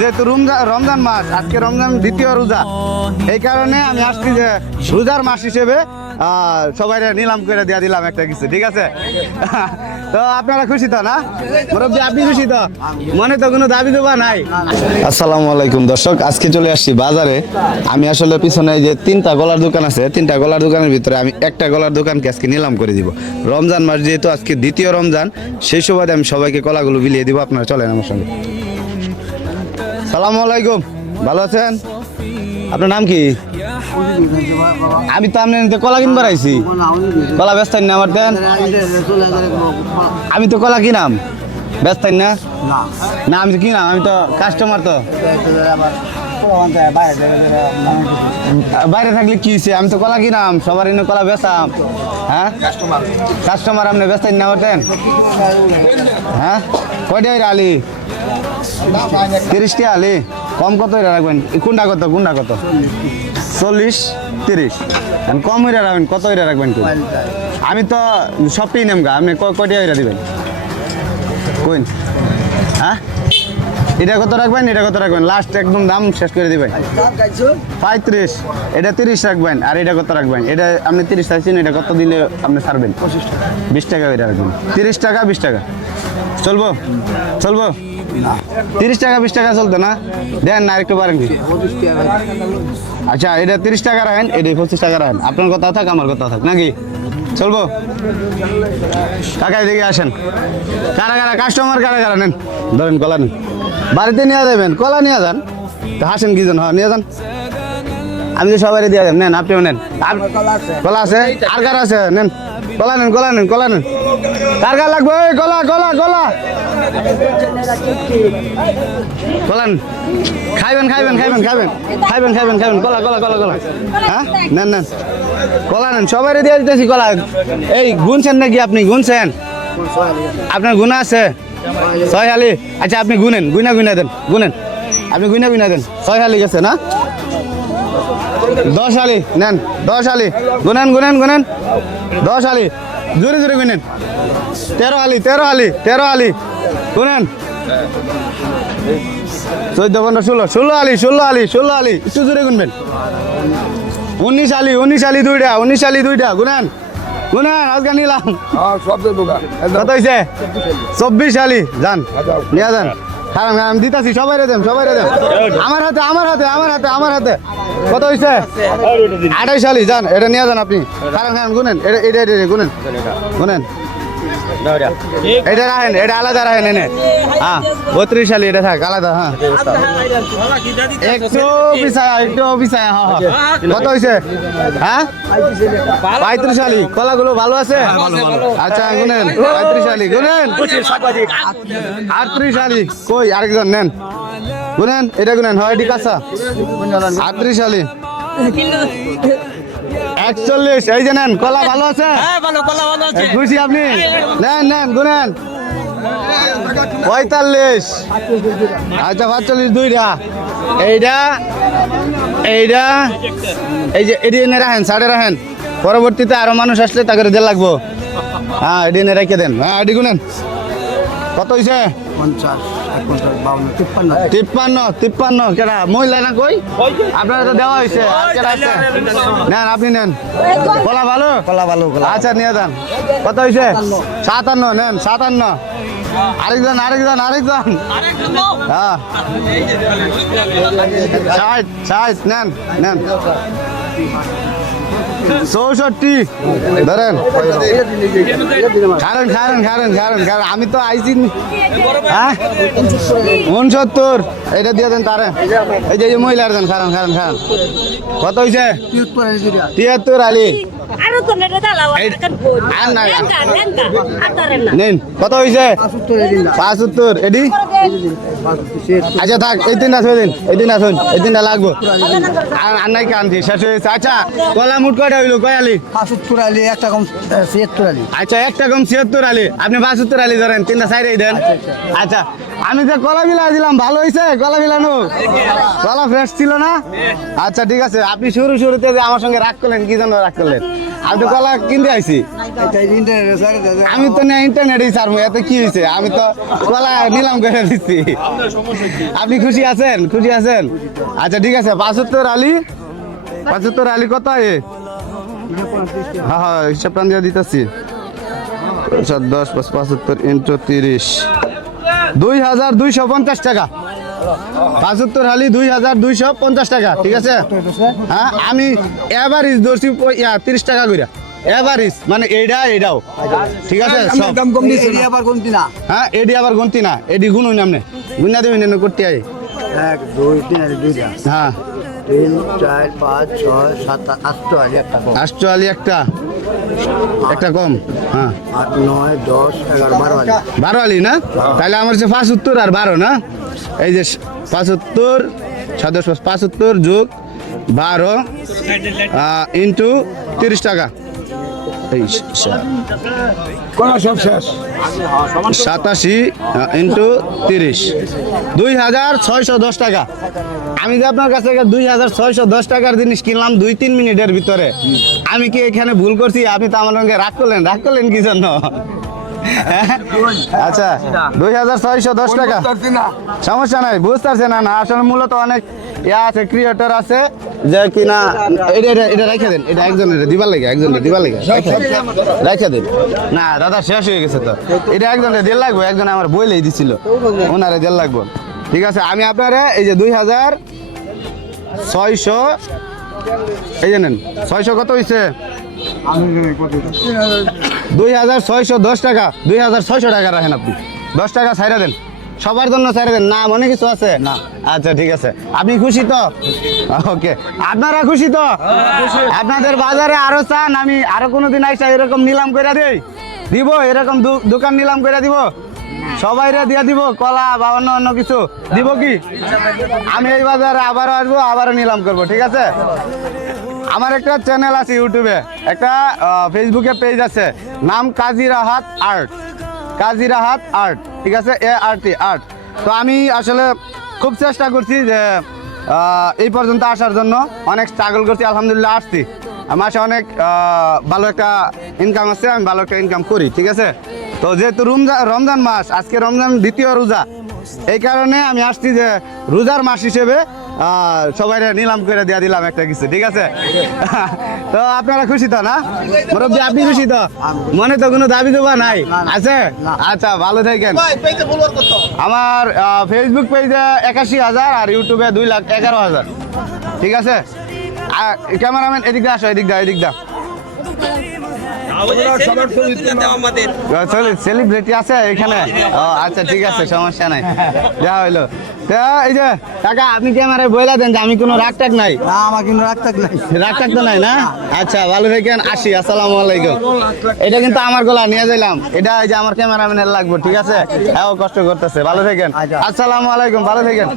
যেহেতু রমজান রমজান মাস, আজকে রমজান দ্বিতীয় রোজা। এই কারণে আমি আসছি যে রোজার মাস হিসেবে সবাই নিলাম করে দিয়ে দিলাম একটা কিছু, ঠিক আছে? তো আপনারা খুশি তো, না? মুরব্বী, আপনি খুশি তো? মনে তো কোনো দাবি দেবা নাই। আসসালামু আলাইকুম, দর্শক, আজকে চলে আসছি বাজারে। আমি আসলে পিছনে যে তিনটা গলার দোকান আছে, তিনটা গলার দোকানের ভিতরে আমি একটা গলার দোকানকে আজকে নিলাম করে দিব। রমজান মাস যেহেতু আজকে দ্বিতীয় রমজান, সেই সুবাদে আমি সবাইকে কলাগুলো বিলিয়ে দিব, আপনারা চলেন আমার সঙ্গে। সালামু আলাইকুম। ভালো আছেন? আপনার নাম কি? আমি তো আপনার কলা কিনবার আইছি। কলা ব্যস্ত না আমার দেন। আমি তো কলা কিনাম। ব্যস্ত না? না আমি তো কিনাম। আমি তো কাস্টমার তো। বাইরে থাকলে কি? আমি তো কলা কিনাম। সবার এনে কলা বেচাম। হ্যাঁ? কাস্টমার আপনি ব্যস্ত না আমার দেন। হ্যাঁ? কয়টা হইরা আলি তিরিশটি আলি। কম কত হইরা রাখবেন? কোনটা কত কোনটা কত? চল্লিশ তিরিশ। কম হইরা রাখবেন কত হইরা রাখবেন আমি তো সবটাই নেম গা আপনি ক- কয়টা হইরা দিবেন? কোন হ্যাঁ? এটা কত রাখবেন এটা কত রাখবেন? লাস্ট একদম দাম শেষ করে দিবেন। পঁয়ত্রিশ এটা তিরিশ রাখবেন আর এটা কত রাখবেন? এটা আপনি তিরিশ চাইছেন এটা কত দিলে আপনি ছাড়বেন? বিশ টাকা এটা রাখবেন। তিরিশ টাকা বিশ টাকা। চলবো? চলবো? তিরিশ টাকা, বিশ টাকা চলতো না? দেন না একটু পারেন আচ্ছা এটা তিরিশ টাকা রাখেন, এটা পঁচিশ টাকা রাখেন। আপনার কথা থাক, আমার কথা থাক, নাকি? চলবো? কাকাই দিকে আসেন। কারা কারা? কাস্টমার কারা কারা নেন? ধরেন কলা নেন। বাড়িতে নিয়ে যাবেন, কলা নিয়ে যান। তো হাসেন কি জন হ্যাঁ নিয়ে যান। আমি তো সবাই দিয়ে দেব, নেন, আপনিও নেন। কলা আছে। আর কার আছে? নেন। কলা নেন কলা নেন নেন। কার কার লাগবে? কলা কলা কলা কলা নেন। খাইবেন খাইবেন খাইবেন খাইবেন। খাইবেন খাইবেন খাইবেন। কলা কলা কলা কলা হ্যাঁ? নেন নেন। কলা নেন। সবাই দিয়ে দিতেছি কলা এই গুনছেন নাকি আপনি? গুনছেন? আপনার গুণা আছে? ছয় হালি। আচ্ছা আপনি গুনেন। গুনা গুনা দেন। গুনেন। আপনি গুনা গুনা দেন। ছয় হালি গেছে, না? দশ আলি নেন দশ আলি। গুনেন গুনেন গুনেন। দশ আলি। জোরে জোরে গুনেন। তেরো আলি তেরো আলি তেরো আলি। গুনেন। চোদ্দ পনেরো ষোলো ষোলো আলি ষোলো আলি ষোলো আলি। একটু জোরে গুনবেন। উনিশ আলি উনিশ আলি দুইটা উনিশ আলি দুইটা। গুনেন গুনেন আজকে নিলাম। কত হয়েছে চব্বিশ আলি। যান নিয়ে যান। খারান হারাম দিতাছি সবাই রে দেন সবাই রে দেন আমার হাতে আমার হাতে আমার হাতে আমার হাতে। কত হইছে? আঠাইশ আলি যান এটা নিয়ে যান আপনি। হারাম হারাম গুনেন এটা এটা, গুনেন। গুনেন। এটা। রাখেন, এটা আলাদা রাখেন, এনে। হ্যাঁ বত্রিশ সালি এটা থাক, আলাদা হ্যাঁ। একটু পিছায় একটু পিছায় হ্যাঁ হ্যাঁ। কত হয়েছে হ্যাঁ? পঁয়ত্রিশ সালি কলাগুলো ভালো আছে? আচ্ছা গুনেন, পঁয়ত্রিশ সালি গুনেন। আটত্রিশ সালি কই, আরেকজন, নেন। গুনেন, এটা গুনেন, হয় ঠিক আছে আটত্রিশ সালি একচল্লিশ এই যে নেন কলা ভালো আছে? এ, খুশি আপনি? নেন নেন গুনেন। পঁয়তাল্লিশ। আচ্ছা পাঁচচল্লিশ দুইটা। এইটা এইটা এই যে এটি এনে রাখেন সাড়ে রাখেন। পরবর্তীতে আরও মানুষ আসলে তাকে দিয়ে লাগবো। হ্যাঁ এটি এনে রেখে দেন। হ্যাঁ এটি গুনেন। কত হয়েছে তিপ্পান্ন তিপ্পান্ন কেডা? মহিলা না কই? আপনারা তো দেওয়া হয়েছে। নেন আপনি নেন। কলা ভালো? কলা ভালো আচ্ছা নিয়ে যান। কত হয়েছে? সাতান্ন নেন সাতান্ন। আরেকজন আরেকজন আরেকজন। হ্যাঁ। ষাট ষাট নেন নেন। চৌষট্টি। ধরেন। খারেন খারেন খারেন খারেন খারেন। আমি তো আইসি হ্যাঁ? উনসত্তর। এটা দিয়ে দেন তারে। এই যে মহিলার দেন খারান খারান খারান। কত হয়েছে তিয়াত্তর আলি। কত হয়েছে পাঁচাত্তর এডি আচ্ছা থাক এই দিন আসবে দিন এই দিন আসুন এই তিনটা লাগবো। আর আর নাই কান্তি শেষ হয়েছে আচ্ছা কলা মুট কয়টা হইল? কয় আলি? পাঁচাত্তর আলি একটা কম ছিয়াত্তর আলি। আচ্ছা একটা কম ছিয়াত্তর আলি। আপনি বাসত্তর আলি ধরেন তিনটা সাইডেই দেন। আচ্ছা আমি যে কলা বিলা দিলাম, ভালো হয়েছে কলা বিলানো কলা ফ্রেশ ছিল না? আচ্ছা ঠিক আছে। আপনি শুরু শুরুতে যে আমার সঙ্গে রাগ করলেন, কি জন্য রাগ করলেন? আমি তো কলা কিনতে আইছি। আমি তো না ইন্টারনেটে ছাড়বো, এতে কি হয়েছে আমি তো কলা নিলাম করে দিচ্ছি আপনি খুশি আছেন? খুশি আছেন? আচ্ছা ঠিক আছে। পাঁচাত্তর আলী। পাঁচাত্তর আলী কত এ? হ্যাঁ হ্যাঁ হিসাব টান দিয়ে দিতেছি। দশ, পাঁচ, পঁচাত্তর, ইন্টু তিরিশ। দুই হাজার দুইশো পঞ্চাশ টাকা। পাঁচাত্তর হালি দুই হাজার দুইশো পঞ্চাশ টাকা ঠিক আছে? হ্যাঁ আমি এভারেজ ধরছি তিরিশ টাকা করে এভারেজ মানে এইটা এইটাও ঠিক আছে? হ্যাঁ এডি আবার গুনতি না। এডি গুনুন নামনে গুনা দেবেন না করতে আই এক দুই তিন দুইটা হ্যাঁ। তিন চার পাঁচ ছয় সাত আট আলি একটা আলি একটা একটা কম? হ্যাঁ। আট নয় দশ এগারো বারো আলি। বারো আলি না তাহলে আমার হচ্ছে পাঁচ উত্তর আর বারো না? এই যে পাঁচ উত্তর সদস্য পাঁচ উত্তর যোগ বারো ইন্টু তিরিশ টাকা। সাতাশি ইন্টু তিরিশ। দুই হাজার ছয়শো দশ টাকা। আমি যে আপনার কাছে দুই হাজার ছয়শো দশ টাকার জিনিস কিনলাম দুই তিন মিনিটের ভিতরে। আমি কি এখানে ভুল করছি? আপনি তো আমার সঙ্গে রাগ করলেন। রাগ করলেন কি জন্য? আচ্ছা দুই হাজার ছয়শো দশ টাকা। সমস্যা নাই বুঝতে পারছে না না। আসলে মূলত অনেক ইয়া আছে ক্রিয়েটর আছে যে কিনা এটা এটা এটা রেখে দেন। এটা একজনের দিবার লাগে একজনের দিবার লাগে। রেখে দেন। না দাদা শেষ হয়ে গেছে তো। এটা একজনের দেড় লাগবে একজন আমার বইলেই দিছিল। ওনারে দেড় লাগবে ঠিক আছে আমি আপনারে এই যে দুই হাজার ছয়শো এই যে নেন ছয়শো কত হয়েছে দুই হাজার ছয়শো দশ টাকা দুই হাজার ছয়শো টাকা রাখেন আপনি। দশ টাকা ছাইরা দেন। সবার জন্য ছাইরা দেন। না মনে কিছু আছে? না। আচ্ছা ঠিক আছে। আপনি খুশি তো? ওকে। আপনারা খুশি তো? আপনাদের বাজারে আরও চান আমি আরও কোনোদিন আইসা এরকম নিলাম করে দেই। দিব এরকম দোকান নিলাম করে দিব। সবাইরে দিয়ে দিব, কলা বা অন্য অন্য কিছু। দিব কি? আমি এই বাজারে আবারও আসব, আবারও নিলাম করব, ঠিক আছে? আমার একটা চ্যানেল আছে ইউটিউবে একটা ফেসবুকে পেজ আছে, নাম কাজী রাহাত আর্ট কাজী রাহাত আর্ট ঠিক আছে? এ আর টি আর্ট তো আমি আসলে খুব চেষ্টা করছি যে এই পর্যন্ত আসার জন্য। অনেক স্ট্রাগল করছি, আলহামদুলিল্লাহ আসছি। মাসে অনেক ভালো একটা ইনকাম আছে, আমি ভালো একটা ইনকাম করি, ঠিক আছে? তো যেহেতু রমজান রমজান মাস, আজকে রমজান দ্বিতীয় রোজা, এই কারণে আমি আসছি যে রোজার মাস হিসেবে সবাই নিলাম করে দিয়া দিলাম একটা কিছু, ঠিক আছে? তো আপনারা খুশি তো, না? মুরব্বী, আপনি খুশি তো? মনে তো কোনো দাবি দেবা নাই? আছে? আচ্ছা ভালো থাকেন। আমার ফেসবুক পেজে একাশি হাজার আর ইউটিউবে দুই লাখ এগারো হাজার, ঠিক আছে? আর ক্যামেরাম্যান এদিক দিয়ে আসো, এদিক দা এদিক দা সেলিব্রিটি আছে এখানে। ও আচ্ছা ঠিক আছে সমস্যা নাই। যা হইল। এই যে কাকা আপনি ক্যামেরায় বইলা দেন যে আমি কোনো রাগ টাক নাই? না আমার কিন্তু রাখতে নাই। রাগ টাক তো নাই না? আচ্ছা ভালো থাকেন আসি আসসালামু আলাইকুম। এটা কিন্তু আমার গলা নিয়ে যাইলাম। এটা এই যে আমার ক্যামেরাম্যানের লাগবে ঠিক আছে? হ্যাঁ কষ্ট করতেছে। ভালো থাকেন। আসসালামু আলাইকুম ভালো থাকেন।